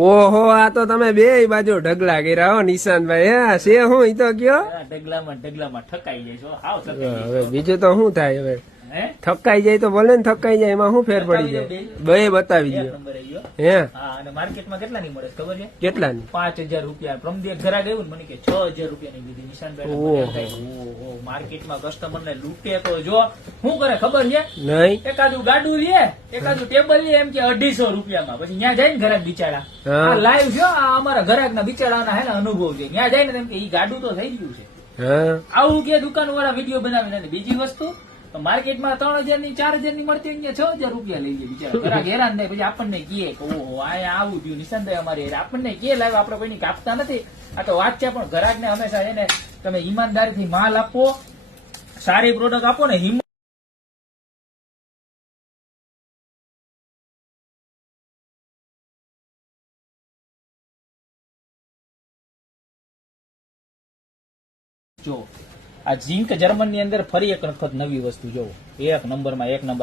ઓહો, આ તો તમે બે બાજુ ઢગલા કર્યા હો નિશાંતભાઈ. હે છે હું ઈ તો કયો. ઢગલામાં ઠકાઈ જાય છો. હાવ હવે બીજું તો શું થાય? હવે થકાઈ જાય તો ભલે ને થકાઈ જાય, એમાં શું ફેર પડી જાય? બે બતાવી દો. હે અને માર્કેટમાં કેટલાની મળે ખબર છે? કેટલાની? 5,000 રૂપિયા. પ્રમદી ઘરા ગયું મને કે 6,000 રૂપિયાની લીધી નિશાનભાઈ. માર્કેટમાં કસ્ટમર ને લૂંટે તો જો શું કરે ખબર છે? નહીં. એકાદું ગાડું લે, એકાદું ટેબલ લે, એમ કે 250 રૂપિયામાં. પછી ત્યાં જાય ને ઘરાક બિચારા, લાઈવ છે અમારા ઘરાક ના બિચારાના હે ને અનુભવ છે. ત્યાં જાય ને એમ કે ઈ ગાડું તો થઈ ગયું છે. આવું કે દુકાન વાળા વિડીયો બનાવીને. બીજી વસ્તુ માર્કેટમાં 3,000 ની 4,000 ની મળતી અહીંયા 6,000 રૂપિયા લઈ જાય બિચારા. ઘરાક હેરાન થાય. પછી આપણને કહે કે ઓહો આ આવું થયું નિશાંતભાઈ અમારે. આપણને કે લાઈવ આપણે કોઈની કાપતા નથી, આ તો વાત છે. પણ ઘરાક ને હંમેશા એને તમે ઈમાનદારીથી માલ આપો, સારી પ્રોડક્ટ આપો ને. જો આ ઝીંક જર્મન ની અંદર ફરી એક વખત નવી વસ્તુ જોવો. એક નંબર.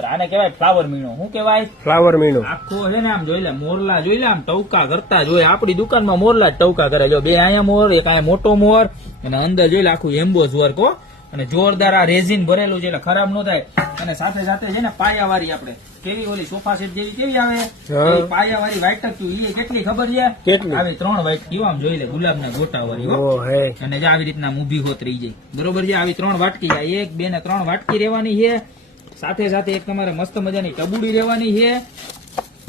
આને કહેવાય ફ્લાવર મીણો. શું કહેવાય? ફ્લાવર મીણો. આખો છે ને આમ જોઈ લે, મોરલા જોઈ લે, આમ ટવકા કરતા જોઈએ. આપડી દુકાનમાં મોરલા જ ટવકા કરે. જો બે અહીંયા મોર, એક અહીંયા મોટો મોર, અને અંદર જોઈ લે આખું એમ્બોઝ વર્ક હો. અને જોરદાર આ રેઝિન ભરેલું છે એટલે ખરાબ ન થાય. અને સાથે સાથે છે ને પાયાવાળી આપણે કેવી ઓલી સોફા સેટ જેવી કેવી આવે પાયાવાળી વાઇટ એ કેટલી ખબર છે? આવી 3 વાઇટ કેવા આમ જોઈ લે, ગુલાબના ગોટા વાળી. અને આવી રીતના ઊભી હોત રહી જાય. બરોબર છે. આવી 3 વાટકી, 1, 2 ને 3 વાટકી રહેવાની છે. સાથે સાથે એક તમારે મસ્ત મજાની ટબુડી રહેવાની છે.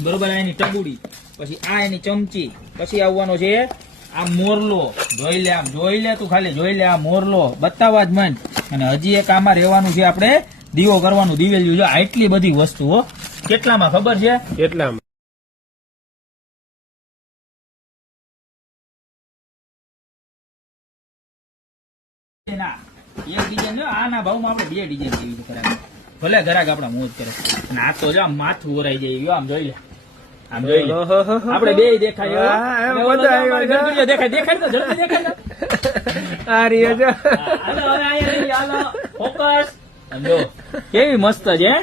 બરોબર, એની ટબુડી. પછી આ એની ચમચી. પછી આવવાનો છે આ મોરલો. જોઈ લે, આમ જોઈ લે, તું ખાલી જોઈ લે આ મોરલો, બતાવવા જ મન. અને હજી એક આમાં રહેવાનું છે આપણે દીવો કરવાનું, દિવેલિયું. જો આટલી બધી વસ્તુઓ કેટલામાં ખબર છે? કેટલામાં? એક ડિઝાઇન આના ભાવમાં આપણે 2 ડિઝાઇન જેવી કરાવી. ભલે ઘરાક આપડા મોજ કરે. અને આ તો જો માથું ઓરાઈ જાય. આમ જોઈ લે, આમ જોઈ લે. આપણે બે દેખાય દેખાય તો ઝડપી દેખાય. ફોકસ. કેવી મસ્ત છે.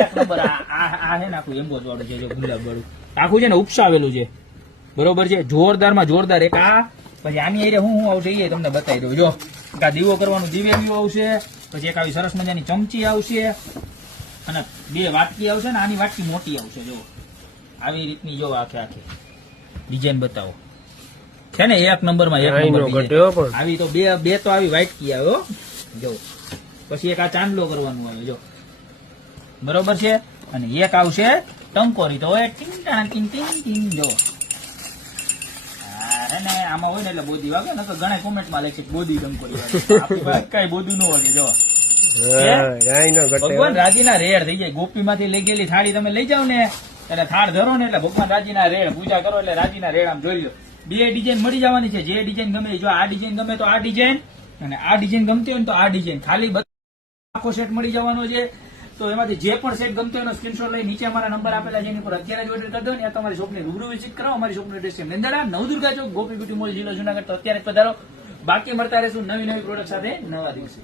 એક નંબર. આ છે ને આખું એમ્બોઝ વાળું છે. જો ગુલાબ વાળું આખું છે ને ઉપસાવેલું છે. બરોબર છે. જોરદાર માં જોરદાર. એક આ પછી આની એરિયા હું આવશે એ તમને બતાવી દઉં. જો આ દીવો કરવાનું દિવેલિયું આવશે. પછી એક આવી સરસ મજાની ચમચી આવશે. અને 2 વાટકી આવશે ને આની વાટકી મોટી આવશે. જો આવી રીતની જો આખે ડિઝાઇન બતાવો. છે ને એક નંબરમાં એક નંબર આવી. તો બે તો આવી વાટકી આવે. જો પછી એક આ ચાંદલો કરવાનું આવે. જો બરોબર છે. અને એક આવશે ટંકોરી. તો ટીંગ ટીંગ ટીંગ ટીંગ. જો ને આમાં હોય ને એટલે બોધી વાગે ને. તો ઘણા કોમેન્ટમાં લખે બોધી ટંકોરી. કઈ બોધું ન હોય. જો ભગવાન રાજીના રેડ થઈ જાય. ગોપી માંથી લઈ ગયેલી થાળી તમે લઈ જાવ ને એટલે થાળ ધરો ને એટલે ભગવાન રાજીના રેડ પૂજા કરો એટલે રાજીના રેડ. આમ જોઈ લો 2 ડિઝાઇન મળી જવાની છે. જે ડિઝાઇન ગમે. જો આ ડિઝાઇન ગમે તો આ ડિઝાઇન, અને આ ડિઝાઇન ગમતી હોય ને તો આ ડિઝાઇન. ખાલી આખો સેટ મળી જવાનો છે. તો એમાંથી જે પણ સેટ ગમતો એનો સ્ક્રીનશોટ લઈ નીચે અમારા નંબર આપેલા છે એની પર અત્યારે જ ઓર્ડર કરી દો. ને તમારી શોપની રૂબરૂ વિઝિટ કરો. અમારી શોપનો એડ્રેસ છે મેંદરડા, નવદુર્ગા ચોક, ગોપી બ્યુટી મોલ, જિલ્લો જુનાગઢ. તો અત્યારે જ પધારો. બાકી મળતા રહેશું નવી પ્રોડક્ટ સાથે નવા દિવસે.